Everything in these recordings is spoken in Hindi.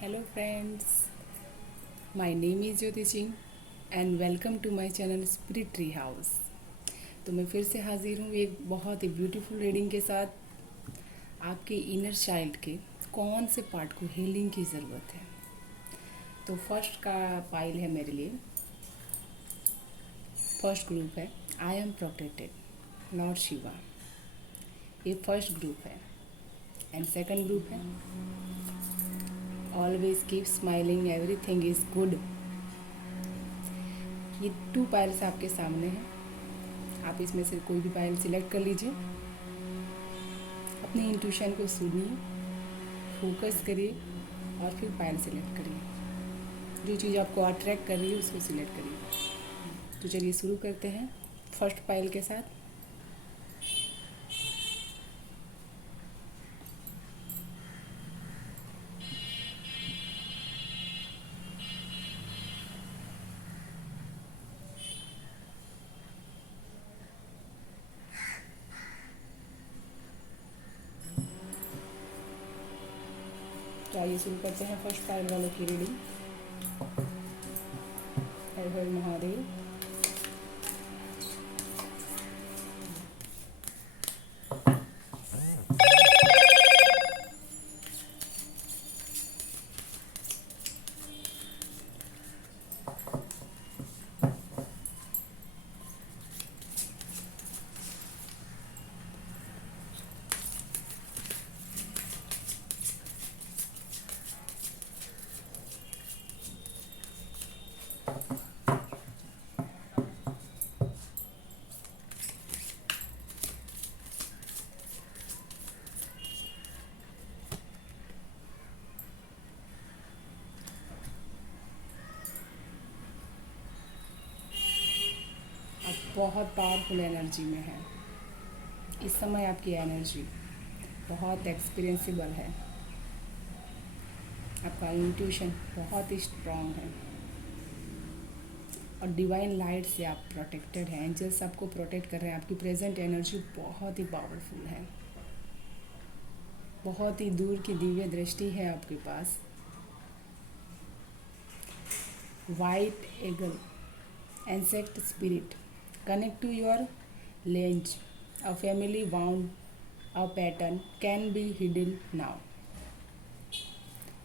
Hello friends, my name is Jyoti Singh and welcome to my channel Spirit Tree House। तो मैं फिर से हाजिर हूँ एक बहुत ही ब्यूटीफुल रीडिंग के साथ। आपके इनर चाइल्ड के कौन से पार्ट को हीलिंग की ज़रूरत है। तो फर्स्ट का पाइल है मेरे लिए। फर्स्ट ग्रुप है I am protected Lord Shiva, ये फर्स्ट ग्रुप है। एंड सेकंड ग्रुप है always keep smiling everything is good. ये टू पाइल्स आपके सामने हैं, आप इसमें से कोई भी पाइल सिलेक्ट कर लीजिए। अपनी इंट्यूशन को सुनिए, फोकस करिए और फिर पाइल सिलेक्ट करिए। जो चीज़ आपको अट्रैक्ट कर रही है उसको सिलेक्ट करिए। तो चलिए शुरू करते हैं फर्स्ट पाइल के साथ। तो आइए शुरू करते हैं फर्स्ट पाइल वालों की रीडिंग। हर हर महादेव। आप बहुत पावरफुल एनर्जी में हैं इस समय। आपकी एनर्जी बहुत एक्सपीरियंसिबल है, आपका इंट्यूशन बहुत ही स्ट्रॉन्ग है और डिवाइन लाइट से आप प्रोटेक्टेड हैं। एंजल्स आपको प्रोटेक्ट कर रहे हैं। आपकी प्रेजेंट एनर्जी बहुत ही पावरफुल है, बहुत ही दूर की दिव्य दृष्टि है आपके पास। White eagle insect spirit connect to your lineage, a family wound, a pattern can be hidden now।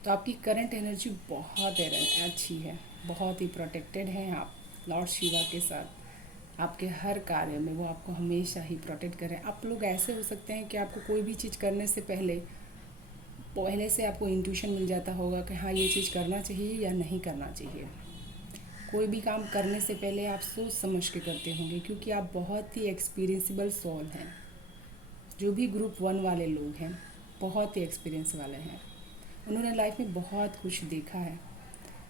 तो आपकी करंट एनर्जी बहुत अच्छी है, बहुत ही प्रोटेक्टेड हैं आप लॉर्ड शिवा के साथ। आपके हर कार्य में वो आपको हमेशा ही प्रोटेक्ट करें। आप लोग ऐसे हो सकते हैं कि आपको कोई भी चीज़ करने से पहले से आपको इंट्यूशन मिल जाता होगा कि हाँ ये चीज़ करना चाहिए या नहीं करना चाहिए। कोई भी काम करने से पहले आप सोच समझ के करते होंगे, क्योंकि आप बहुत ही एक्सपीरियंसिबल सोल हैं। जो भी ग्रुप 1 वाले लोग हैं बहुत ही एक्सपीरियंस वाले हैं। उन्होंने लाइफ में बहुत कुछ देखा है,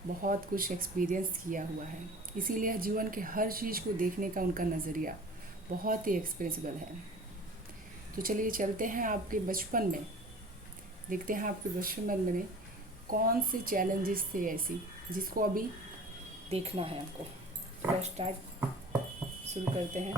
बहुत कुछ एक्सपीरियंस किया हुआ है, इसीलिए जीवन के हर चीज़ को देखने का उनका नज़रिया बहुत ही एक्सपीरियंसिबल है। तो चलिए चलते हैं आपके बचपन में, देखते हैं आपके बचपन में कौन से चैलेंजेस थे ऐसी जिसको अभी देखना है आपको। तो स्टार्ट शुरू करते हैं।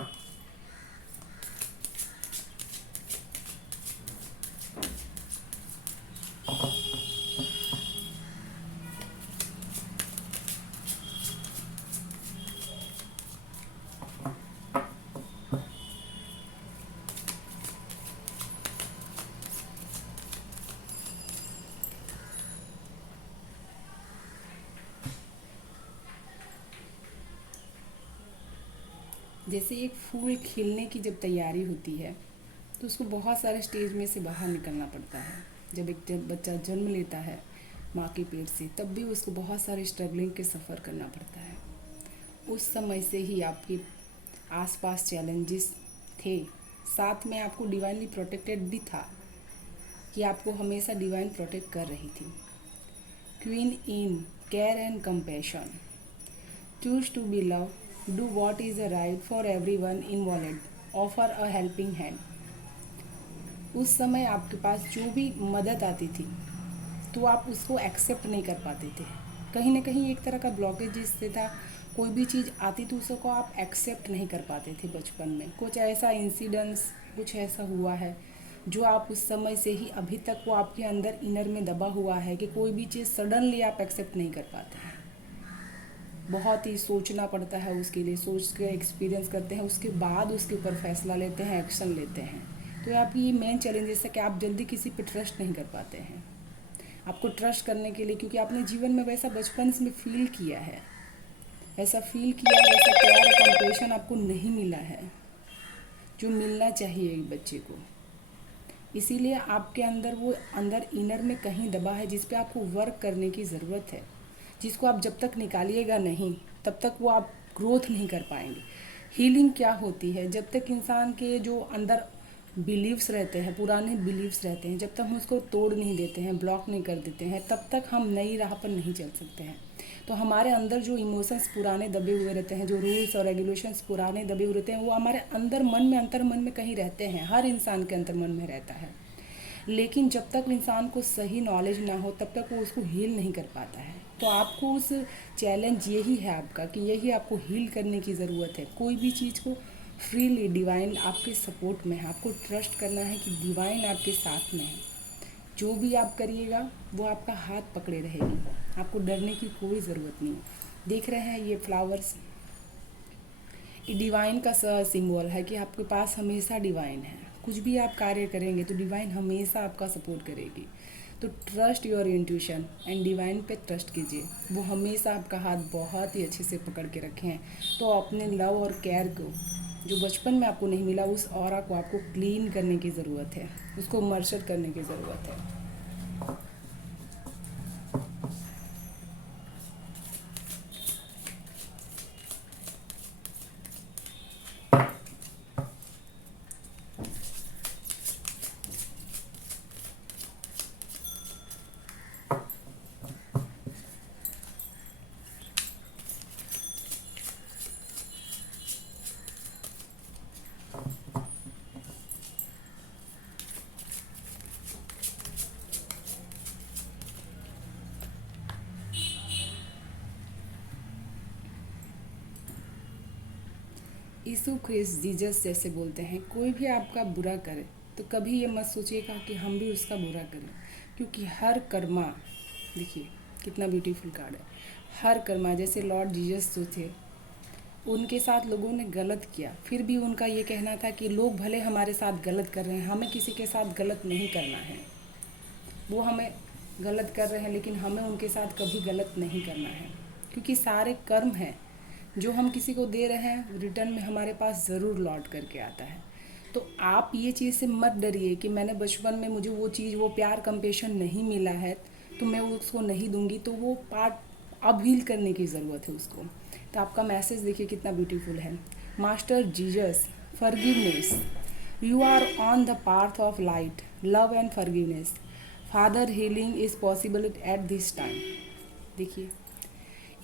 जैसे एक फूल खिलने की जब तैयारी होती है तो उसको बहुत सारे स्टेज में से बाहर निकलना पड़ता है। जब बच्चा जन्म लेता है माँ के पेट से, तब भी उसको बहुत सारे स्ट्रगलिंग के सफ़र करना पड़ता है। उस समय से ही आपके आसपास चैलेंजेस थे, साथ में आपको डिवाइनली प्रोटेक्टेड भी था कि आपको हमेशा डिवाइन प्रोटेक्ट कर रही थी। Queen in care and compassion, choose to be love, do what is right for everyone involve, offer a helping hand. उस समय आपके पास जो भी मदद आती थी तो आप उसको एक्सेप्ट नहीं कर पाते थे। कहीं ना कहीं एक तरह का ब्लॉकेज जिससे था, कोई भी चीज़ आती तो उसको आप एक्सेप्ट नहीं कर पाते थे। बचपन में कुछ ऐसा इंसिडेंट्स कुछ ऐसा हुआ है जो आप उस समय से ही अभी तक वो आपके अंदर इनर में दबा हुआ है कि कोई भी चीज़ सडनली आप एक्सेप्ट नहीं कर पाते हैं। बहुत ही सोचना पड़ता है उसके लिए, सोच के एक्सपीरियंस करते हैं, उसके बाद उसके ऊपर फैसला लेते हैं, एक्शन लेते हैं। तो आपकी ये मेन चैलेंजेस है कि आप जल्दी किसी पे ट्रस्ट नहीं कर पाते हैं। आपको ट्रस्ट करने के लिए, क्योंकि आपने जीवन में वैसा बचपन में फील किया है, ऐसा फील किया है, वैसा प्यार और कंपेशन आपको नहीं मिला है जो मिलना चाहिए एक बच्चे को। इसीलिए आपके अंदर वो अंदर इनर में कहीं दबा है जिस पे आपको वर्क करने की ज़रूरत है, जिसको आप जब तक निकालिएगा नहीं तब तक वो आप ग्रोथ नहीं कर पाएंगे। हीलिंग क्या होती है? जब तक इंसान के जो अंदर बिलीव्स रहते हैं, पुराने बिलीव्स रहते हैं, जब तक हम उसको तोड़ नहीं देते हैं, ब्लॉक नहीं कर देते हैं, तब तक हम नई राह पर नहीं चल सकते हैं। तो हमारे अंदर जो इमोशंस पुराने दबे हुए रहते हैं, जो रूल्स और रेगुलेशंस पुराने दबे हुए रहते हैं, वो हमारे अंदर मन में, अंतर मन में कहीं रहते हैं। हर इंसान के अंतर मन में रहता है, लेकिन जब तक इंसान को सही नॉलेज ना हो तब तक वो उसको हील नहीं कर पाता है। तो आपको उस चैलेंज यही है आपका कि यही आपको हील करने की ज़रूरत है। कोई भी चीज़ को फ्रीली, डिवाइन आपके सपोर्ट में है, आपको ट्रस्ट करना है कि डिवाइन आपके साथ में है। जो भी आप करिएगा वो आपका हाथ पकड़े रहेगी, आपको डरने की कोई ज़रूरत नहीं। देख रहे हैं ये फ्लावर्स, ये डिवाइन का सिंबल है कि आपके पास हमेशा डिवाइन है। कुछ भी आप कार्य करेंगे तो डिवाइन हमेशा आपका सपोर्ट करेगी। तो trust your intuition and divine पे ट्रस्ट कीजिए, वो हमेशा आपका हाथ बहुत ही अच्छे से पकड़ के रखे हैं। तो अपने लव और केयर को, जो बचपन में आपको नहीं मिला, उस ऑरा को आपको क्लीन करने की ज़रूरत है, उसको मर्शर करने की ज़रूरत है। यीशु ख्रिस्त, जीसस जैसे बोलते हैं, कोई भी आपका बुरा करे तो कभी ये मत सोचिएगा कि हम भी उसका बुरा करें, क्योंकि हर कर्मा, देखिए कितना ब्यूटीफुल कार्ड है, हर कर्मा, जैसे लॉर्ड जीसस जो थे, उनके साथ लोगों ने गलत किया, फिर भी उनका ये कहना था कि लोग भले हमारे साथ गलत कर रहे हैं, हमें किसी के साथ गलत नहीं करना है। वो हमें गलत कर रहे हैं लेकिन हमें उनके साथ कभी गलत नहीं करना है, क्योंकि सारे कर्म हैं जो हम किसी को दे रहे हैं, रिटर्न में हमारे पास ज़रूर लौट करके आता है। तो आप ये चीज़ से मत डरिए कि मैंने बचपन में मुझे वो चीज़, वो प्यार, कंपेशन नहीं मिला है तो मैं उसको नहीं दूंगी, तो वो पार्ट अब हील करने की ज़रूरत है उसको। तो आपका मैसेज देखिए कितना ब्यूटीफुल है। Master Jesus, forgiveness, you are on the path of light, love and forgiveness, father healing is possible at this time. देखिए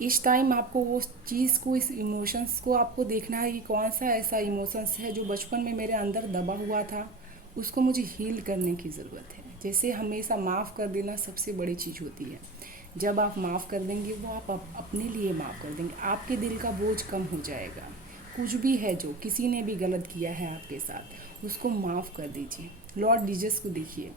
इस टाइम आपको वो चीज़ को, इस इमोशंस को आपको देखना है कि कौन सा ऐसा इमोशंस है जो बचपन में मेरे अंदर दबा हुआ था, उसको मुझे हील करने की ज़रूरत है। जैसे हमेशा माफ़ कर देना सबसे बड़ी चीज़ होती है। जब आप माफ़ कर देंगे, वो आप अपने लिए माफ़ कर देंगे, आपके दिल का बोझ कम हो जाएगा। कुछ भी है जो किसी ने भी गलत किया है आपके साथ, उसको माफ़ कर दीजिए। लॉर्ड जीसस को देखिए,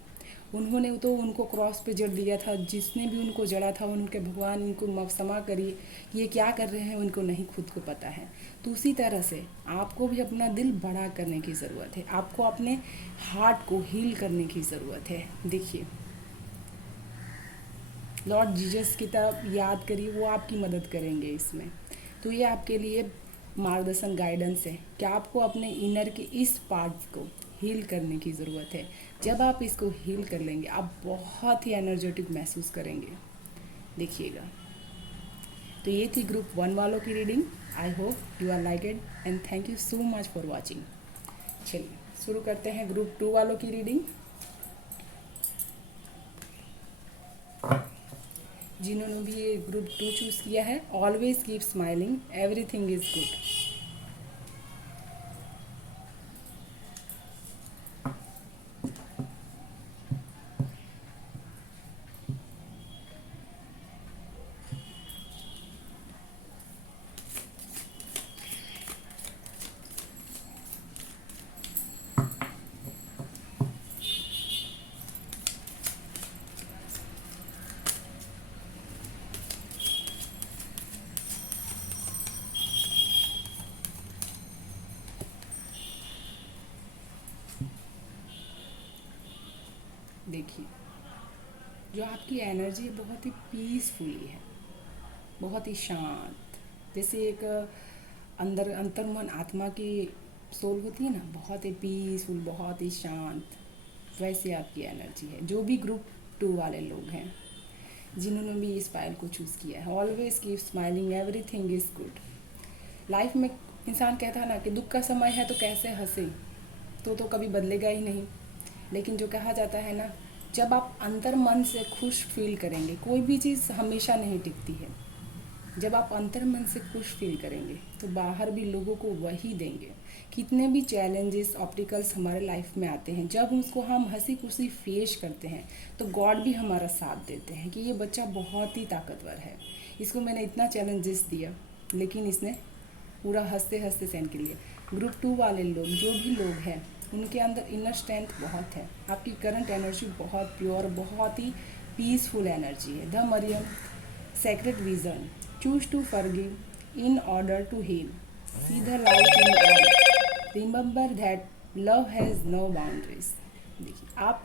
उन्होंने तो उनको क्रॉस पे जड़ दिया था, जिसने भी उनको जड़ा था उनके भगवान इनको क्षमा करिए, ये क्या कर रहे हैं उनको नहीं खुद को पता है। तो उसी तरह से आपको भी अपना दिल बड़ा करने की ज़रूरत है, आपको अपने हार्ट को हील करने की ज़रूरत है। देखिए लॉर्ड जीसस की तरफ याद करिए, वो आपकी मदद करेंगे इसमें। तो ये आपके लिए मार्गदर्शन, गाइडेंस है कि आपको अपने इनर के इस पार्ट को हील करने की ज़रूरत है। जब आप इसको हील कर लेंगे, आप बहुत ही एनर्जेटिक महसूस करेंगे, देखिएगा। तो ये थी ग्रुप 1 वालों की reading. I hope you are like it and thank you so much for watching. चलिए शुरू करते हैं ग्रुप 2 वालों की रीडिंग। जिन्होंने भी ये ग्रुप 2 चूज़ किया है, always keep smiling, everything is good. देखिए, जो आपकी एनर्जी है बहुत ही पीसफुली है, बहुत ही शांत, जैसे एक अंदर अंतर्मन आत्मा की सोल होती है ना, बहुत ही पीसफुल, बहुत ही शांत, वैसे आपकी एनर्जी है। जो भी ग्रुप 2 वाले लोग हैं जिन्होंने भी इस फाइल को चूज़ किया है, always keep smiling, everything is good. Life में इंसान कहता है ना कि दुख का समय है तो कैसे हंसे, तो कभी बदलेगा ही नहीं। लेकिन जो कहा जाता है ना, जब आप अंतर मन से खुश फील करेंगे, कोई भी चीज़ हमेशा नहीं टिकती है। जब आप अंतर मन से खुश फील करेंगे तो बाहर भी लोगों को वही देंगे। कितने भी चैलेंजेस, ऑब्स्टिकल्स हमारे लाइफ में आते हैं, जब उसको हम हंसी खुशी फेस करते हैं तो गॉड भी हमारा साथ देते हैं कि ये बच्चा बहुत ही ताकतवर है, इसको मैंने इतना चैलेंजेस दिया लेकिन इसने पूरा हंसते हंसते सेंड के लिए। ग्रुप 2 वाले लोग, जो भी लोग हैं, उनके अंदर इनर स्ट्रेंथ बहुत है। आपकी करंट एनर्जी बहुत प्योर, बहुत ही पीसफुल एनर्जी है। The Mariam secret vision, choose to forgive in order to heal, see the light in all, remember that love has no boundaries. देखिए, आप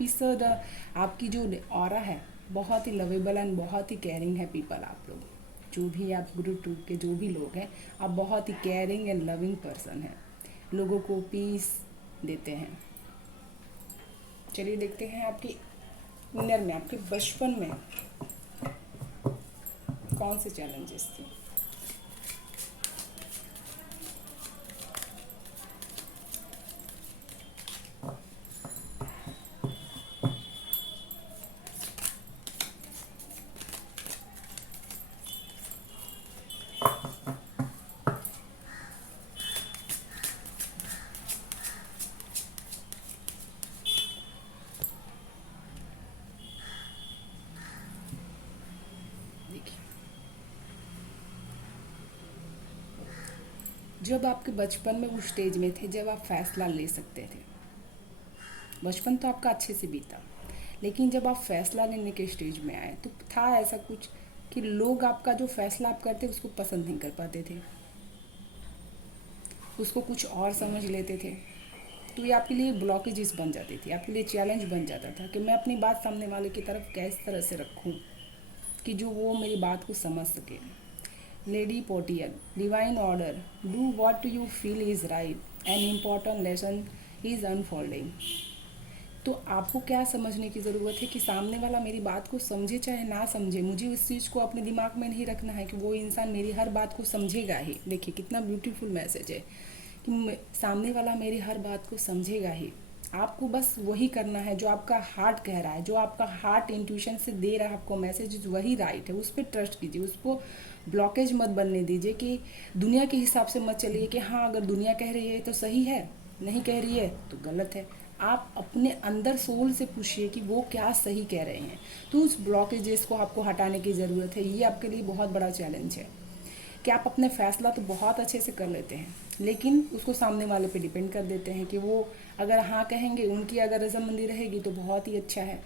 आपकी जो ऑरा है बहुत ही लवेबल एंड बहुत ही केयरिंग है पीपल। आप लोग जो भी आप ग्रुप 2 के जो भी लोग हैं, आप बहुत ही केयरिंग एंड लविंग पर्सन हैं, लोगों को पीस देते हैं। चलिए देखते हैं आपकी इनर में, आपके बचपन में कौन से चैलेंजेस थे। देखिए, जब आपके बचपन में उस स्टेज में थे जब आप फैसला ले सकते थे, बचपन तो आपका अच्छे से बीता, लेकिन जब आप फैसला लेने के स्टेज में आए तो था ऐसा कुछ कि लोग आपका जो फैसला आप करते उसको पसंद नहीं कर पाते थे, उसको कुछ और समझ लेते थे। तो ये आपके लिए ब्लॉकेजेस बन जाती थी, आपके लिए चैलेंज बन जाता था कि मैं अपनी बात सामने वाले की तरफ किस तरह से रखूं कि जो वो मेरी बात को समझ सके। Lady potion, divine order, do what you feel is right, an important lesson is unfolding. तो आपको क्या समझने की ज़रूरत है कि सामने वाला मेरी बात को समझे चाहे ना समझे, मुझे उस चीज़ को अपने दिमाग में नहीं रखना है कि वो इंसान मेरी हर बात को समझेगा ही। देखिए कितना ब्यूटीफुल मैसेज है कि सामने वाला मेरी हर बात को समझेगा ही। आपको बस वही करना है जो आपका हार्ट कह रहा है, जो आपका हार्ट इंट्यूशन से दे रहा है आपको मैसेज, वही राइट है, उस पर ट्रस्ट कीजिए, उसको ब्लॉकेज मत बनने दीजिए कि दुनिया के हिसाब से मत चलिए कि हाँ अगर दुनिया कह रही है तो सही है, नहीं कह रही है तो गलत है। आप अपने अंदर सोल से पूछिए कि वो क्या सही कह रहे हैं, तो उस ब्लॉकेजेस को आपको हटाने की ज़रूरत है। ये आपके लिए बहुत बड़ा चैलेंज है कि आप अपने फैसला तो बहुत अच्छे से कर लेते हैं लेकिन उसको सामने वाले पे डिपेंड कर देते हैं कि वो अगर हाँ कहेंगे, उनकी अगर रजामंदी रहेगी तो बहुत ही अच्छा है,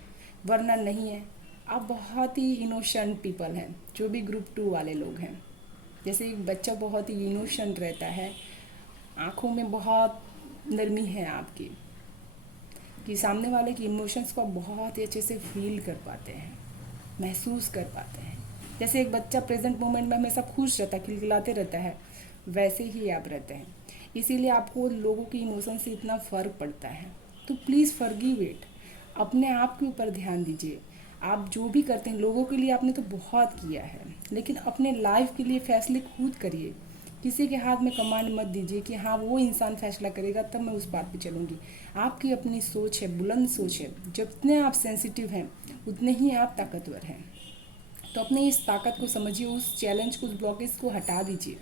वरना नहीं है। आप बहुत ही इनोसेंट पीपल हैं, जो भी ग्रुप 2 वाले लोग हैं। जैसे एक बच्चा बहुत ही इनोसेंट रहता है, आँखों में बहुत नरमी है आपकी, कि सामने वाले की इमोशंस को आप बहुत ही अच्छे से फील कर पाते हैं, महसूस कर पाते हैं। जैसे एक बच्चा प्रेजेंट मोमेंट में हमेशा खुश रहता है, खिलखिलाते रहता है, वैसे ही आप रहते हैं। इसीलिए आपको लोगों की इमोशन से इतना फ़र्क पड़ता है। तो प्लीज़ फॉरगिव इट, अपने आप के ऊपर ध्यान दीजिए। आप जो भी करते हैं लोगों के लिए आपने तो बहुत किया है, लेकिन अपने लाइफ के लिए फैसले खुद करिए। किसी के हाथ में कमांड मत दीजिए कि हाँ वो इंसान फैसला करेगा तब मैं उस बात पे चलूँगी। आपकी अपनी सोच है, बुलंद सोच है। जितने आप सेंसिटिव हैं उतने ही आप ताकतवर हैं। तो अपनी इस ताकत को समझिए, उस चैलेंज को, उस ब्लॉकेज को हटा दीजिए।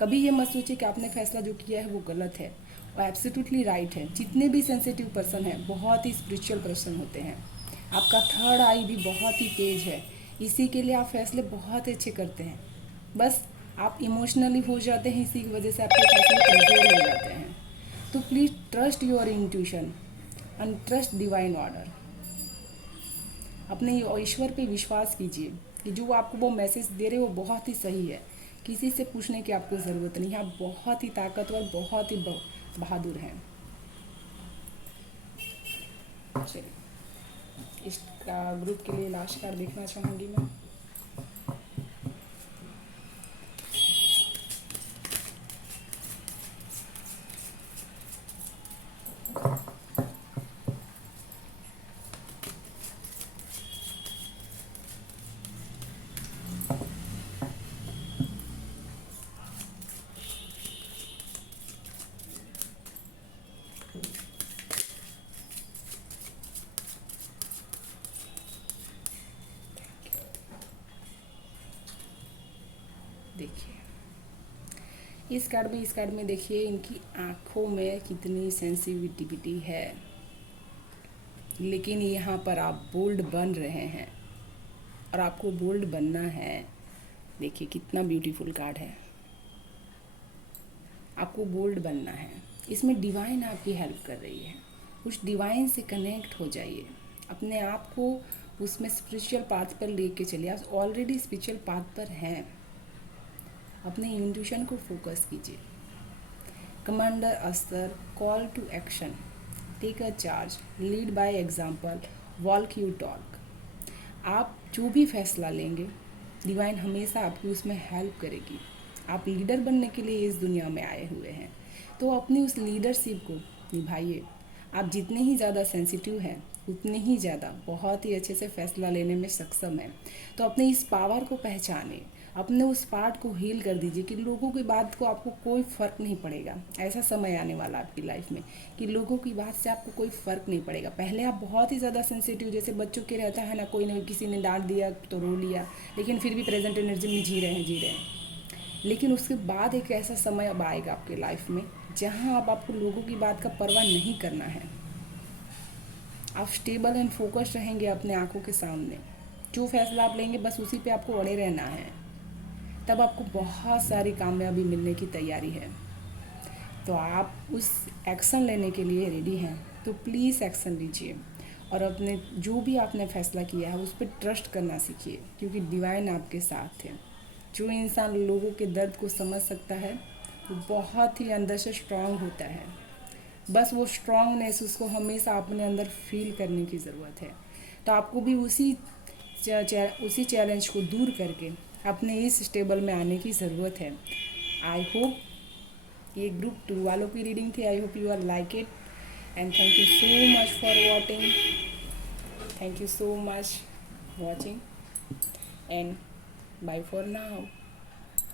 कभी ये मत सोचिए कि आपने फैसला जो किया है वो गलत है, वो एब्सोल्युटली राइट है। जितने भी सेंसिटिव पर्सन हैं बहुत ही स्पिरिचुअल पर्सन होते हैं। आपका थर्ड आई भी बहुत ही तेज है, इसी के लिए आप फैसले बहुत अच्छे करते हैं। बस आप इमोशनली हो जाते हैं, इसी की वजह से आपके फैसले कमज़ोर हो जाते हैं। तो please trust your intuition and trust divine order. अपने ईश्वर पे विश्वास कीजिए कि जो आपको वो मैसेज दे रहे हो वो बहुत ही सही है। किसी से पूछने की आपको ज़रूरत नहीं है, आप बहुत ही ताकतवर, बहुत ही बहादुर हैं। चलिए इस ग्रुप के लिए लास्ट कार्ड देखना चाहूँगी मैं। देखिए इस कार्ड में देखिए इनकी आँखों में कितनी सेंसिटिविटी है, लेकिन यहाँ पर आप बोल्ड बन रहे हैं और आपको बोल्ड बनना है। देखिए कितना ब्यूटीफुल कार्ड है, आपको बोल्ड बनना है। इसमें डिवाइन आपकी हेल्प कर रही है, उस डिवाइन से कनेक्ट हो जाइए, अपने आप को उसमें स्पिरिचुअल पाथ पर लेके चलिए। आप ऑलरेडी स्पिरिचुअल पाथ पर हैं, अपने इंट्यूशन को फोकस कीजिए। Commander Ashtar, call to action, take a charge, lead by example, walk you talk. आप जो भी फैसला लेंगे डिवाइन हमेशा आपकी उसमें हेल्प करेगी। आप लीडर बनने के लिए इस दुनिया में आए हुए हैं, तो अपनी उस लीडरशिप को निभाइए। आप जितने ही ज़्यादा सेंसिटिव हैं उतने ही ज़्यादा बहुत ही अच्छे से फैसला लेने में सक्षम हैं। तो अपने इस पावर को पहचानें, अपने उस पार्ट को हील कर दीजिए कि लोगों की बात को आपको कोई फ़र्क नहीं पड़ेगा। ऐसा समय आने वाला आपकी लाइफ में कि लोगों की बात से आपको कोई फ़र्क नहीं पड़ेगा। पहले आप बहुत ही ज़्यादा सेंसिटिव, जैसे बच्चों के रहता है ना, कोई ना किसी ने डांट दिया तो रो लिया, लेकिन फिर भी प्रेजेंट एनर्जी में जी रहे हैं। लेकिन उसके बाद एक ऐसा समय अब आएगा आपके लाइफ में जहाँ अब आपको लोगों की बात का परवाह नहीं करना है। आप स्टेबल एंड फोकस्ड रहेंगे अपने आंखों के सामने। जो फैसला आप लेंगे बस उसी पे आपको अड़े रहना है, तब आपको बहुत सारी कामयाबी मिलने की तैयारी है। तो आप उस एक्शन लेने के लिए रेडी हैं तो प्लीज़ एक्शन लीजिए और अपने जो भी आपने फैसला किया है उस पर ट्रस्ट करना सीखिए, क्योंकि डिवाइन आपके साथ है। जो इंसान लोगों के दर्द को समझ सकता है वो बहुत ही अंदर से स्ट्रांग होता है। बस वो स्ट्रांगनेस उसको हमेशा अपने अंदर फील करने की ज़रूरत है। तो आपको भी उसी चैलेंज को दूर करके अपने इस स्टेबल में आने की ज़रूरत है। आई होप ये ग्रुप 2 वालों की रीडिंग थी। I hope you are like it and thank you so much for watching. Thank you so much watching and bye for now.